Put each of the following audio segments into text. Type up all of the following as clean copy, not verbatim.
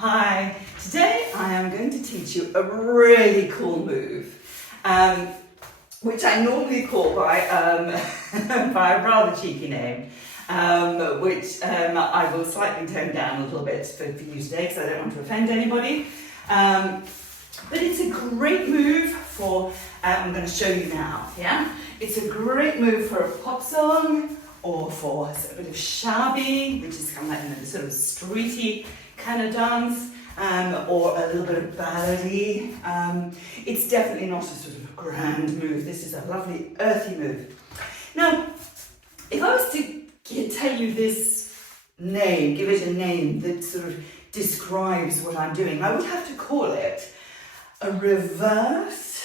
Hi, today I am going to teach you a really cool move, which I normally call by, by a rather cheeky name, which I will slightly tone down a little bit for you today because I don't want to offend anybody. But it's a great move for, I'm going to show you now, yeah? It's a great move for a pop song or for a bit of sha'abi, which is kind of like a sort of streety kind of dance, or a little bit of ballady. It's definitely not a sort of grand move. This is a lovely earthy move. Now, if I was to tell you this name, give it a name that sort of describes what I'm doing, I would have to call it a reverse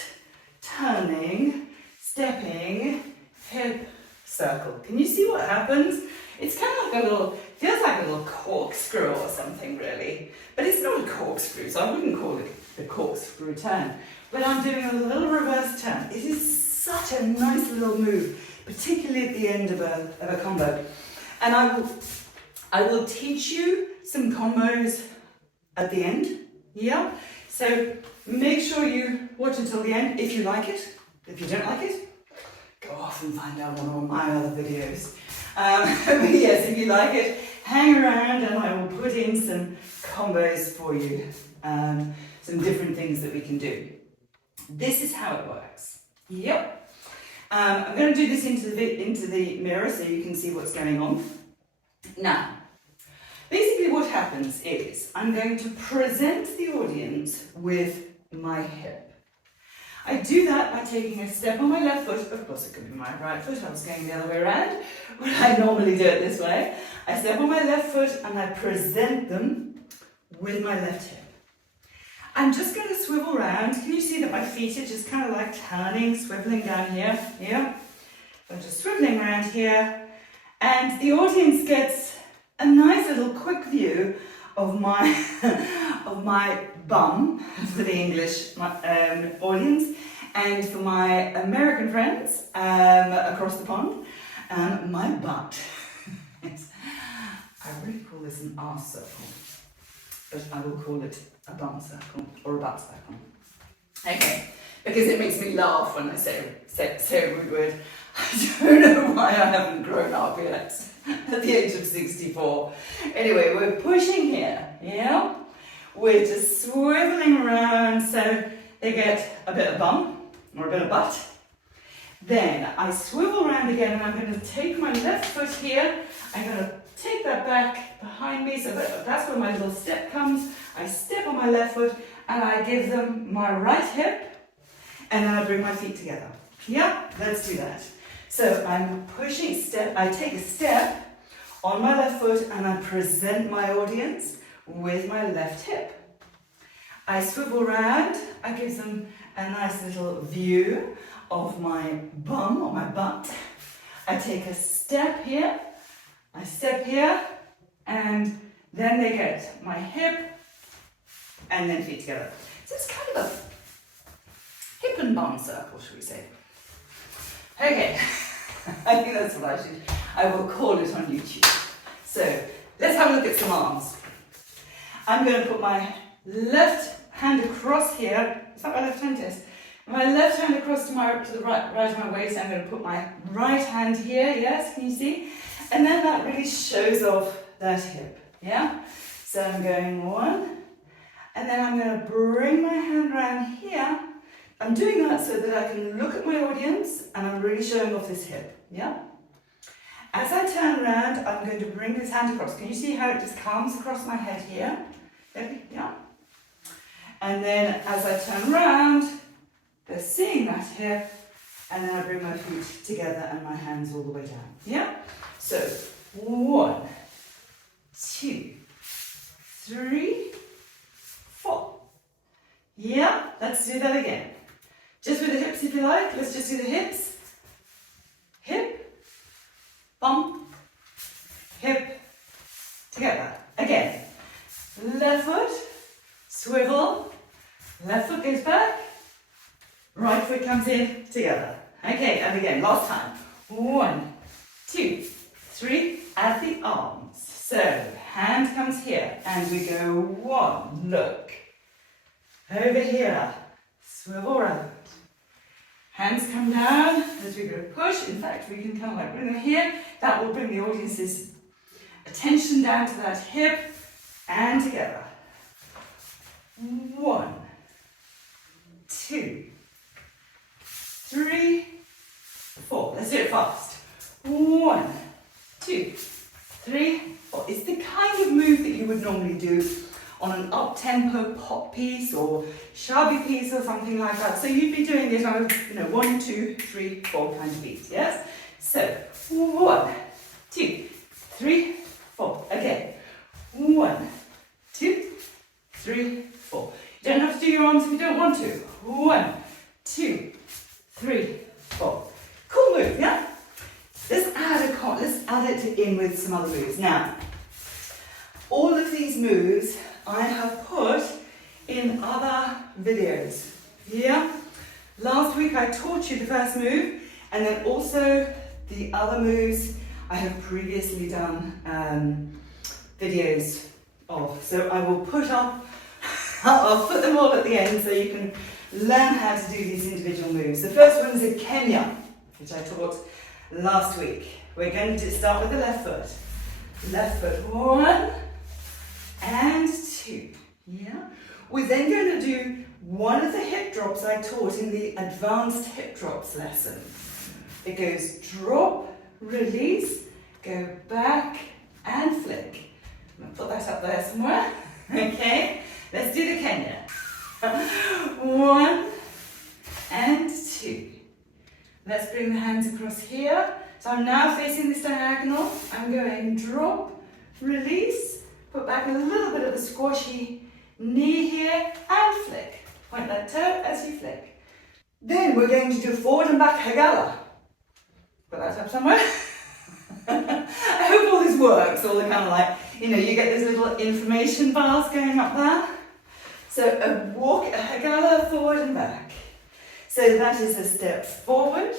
turning, stepping hip circle. Can you see what happens? It's kind of like a little, feels like a little corkscrew or something really, but it's not a corkscrew, so I wouldn't call it a corkscrew turn. But I'm doing a little reverse turn. It is such a nice little move, particularly at the end of a combo. And I will teach you some combos at the end, yeah? So make sure you watch until the end if you like it. If you don't like it, go off and find out one of my other videos. But yes, if you like it, hang around and I will put in some combos for you, some different things that we can do. This is how it works. Yep. I'm going to do this into the mirror so you can see what's going on. Now, basically what happens is I'm going to present the audience with my hip. I do that by taking a step on my left foot. Of course, it could be my right foot. I was going the other way around, but I normally do it this way. I step on my left foot and I present them with my left hip. I'm just going to swivel around. Can you see that my feet are just kind of like turning, swiveling down here? Yeah. I'm just swiveling around here. And the audience gets a nice little quick view of my bum for the English audience, and for my American friends across the pond, my butt. I really call this an arse circle, but I will call it a bum circle or a butt circle. Okay, because it makes me laugh when I say a rude word. I don't know why I haven't grown up yet at the age of 64. Anyway, we're pushing here, yeah? We're just swiveling around so they get a bit of bum or a bit of butt. Then I swivel around again and I'm going to take my left foot here. I'm going to take that back behind me so that's where my little step comes. I step on my left foot and I give them my right hip and then I bring my feet together. Yeah, let's do that. So I'm pushing I take a step on my left foot and I present my audience with my left hip. I swivel around, I give them a nice little view of my bum or my butt. I take a step here, I step here, and then they get my hip and then feet together. So it's kind of a hip and bum circle, should we say. Okay, I think that's what I will call it on YouTube. So let's have a look at some arms. I'm going to put my left hand across here. Is that my left hand? Yes. My left hand across to the right of my waist. I'm going to put my right hand here. Yes, can you see? And then that really shows off that hip. Yeah. So I'm going one, and then I'm going to bring my hand around here. I'm doing that so that I can look at my audience and I'm really showing off this hip, yeah? As I turn around, I'm going to bring this hand across. Can you see how it just comes across my head here? Yeah. And then as I turn around, they're seeing that hip, and then I bring my feet together and my hands all the way down, yeah? So, 1, 2, 3, 4. Yeah, let's do that again. Just with the hips if you like. Let's just do the hips. Hip, bump, hip, together. Again. Left foot, swivel, left foot goes back, right foot comes in, together. Okay, and again, last time. 1, 2, 3, at the arms. So, hand comes here, and we go 1, look. Over here, swivel round. Hands come down as we go push. In fact, we can kind of like bring them here. That will bring the audience's attention down to that hip and together. 1, 2, 3, 4. Let's do it fast. 1, 2, 3, 4. It's the kind of move that you would normally do on an up-tempo pop piece or sha'abi piece or something like that. So you'd be doing it on a 1, 2, 3, 4 kind of beat, yes? So 1, 2, 3, 4. Again. 1, 2, 3, 4. You don't have to do your arms if you don't want to. 1, 2, 3, 4. Cool move, yeah? Let's add it in with some other moves. Now, all of these moves I have put in other videos. Yeah? Last week I taught you the first move, and then also the other moves I have previously done videos of. So I will I'll put them all at the end so you can learn how to do these individual moves. The first one is a Kenya, which I taught last week. We're going to start with the left foot. Left foot, 1 and 2. Yeah. We're then going to do one of the hip drops I taught in the advanced hip drops lesson. It goes drop, release, go back and flick. I'm going to put that up there somewhere. Okay. Let's do the Kenya. 1 and 2. Let's bring the hands across here. So I'm now facing this diagonal. I'm going drop, release, put back a little bit of a squashy knee here and flick. Point that toe as you flick. Then we're going to do forward and back hagala. Put that up somewhere. I hope all this works, all the kind of like, you get these little information bars going up there. So a walk, a hagala, forward and back. So that is a step forward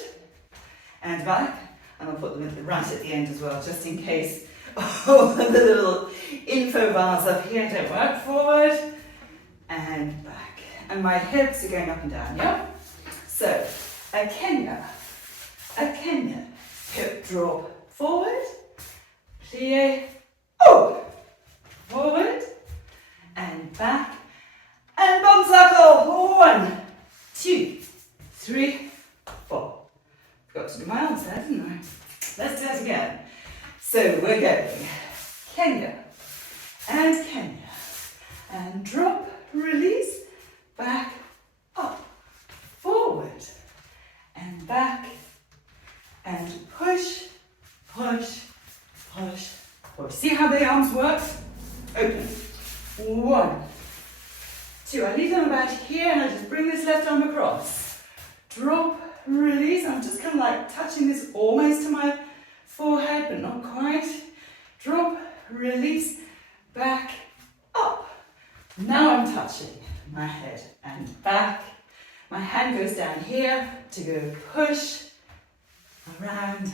and back. And I'll put them right at the end as well, just in case all the little info bars up here don't work. Forward and back. And my hips are going up and down, yeah? So, a Kenya, hip drop, forward, plie, oh, forward, and back, and bum circle, 1, 2, 3, 4. Forgot to do my arms there, didn't I? Let's do that again. So we're going Kenya, and drop, release, back, up, forward, and back, and push, push, push, push. See how the arms work? Open. 1, 2. I leave them about here and I just bring this left arm across. Drop, release. I'm just kind of like touching this almost to my forehead, but not quite. Drop, release, back, up. Now I'm touching my head and back. My hand goes down here to go push, around,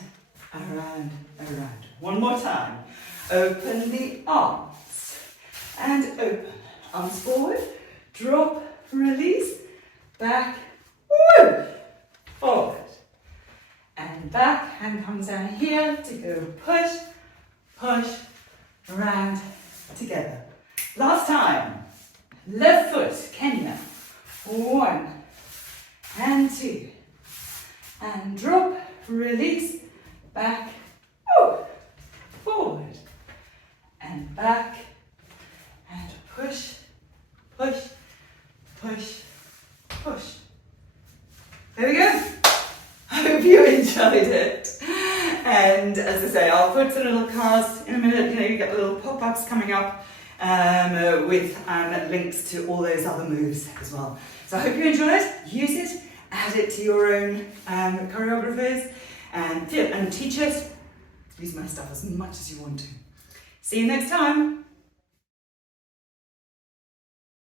around, around. One more time. Open the arms and open. Arms forward, drop, release, back, woo, forward. And back, hand comes down here to go push, push, around, together. Last time. Left foot, Kenya. 1 and 2. And drop, release, back, woo, forward. And back, and push, push, push, push. There we go. I hope you enjoyed it. And as I say, I'll put some little cards in a minute. You get little pop-ups coming up with links to all those other moves as well. So I hope you enjoy it. Use it, add it to your own choreographers, and teach it. Use my stuff as much as you want to. See you next time.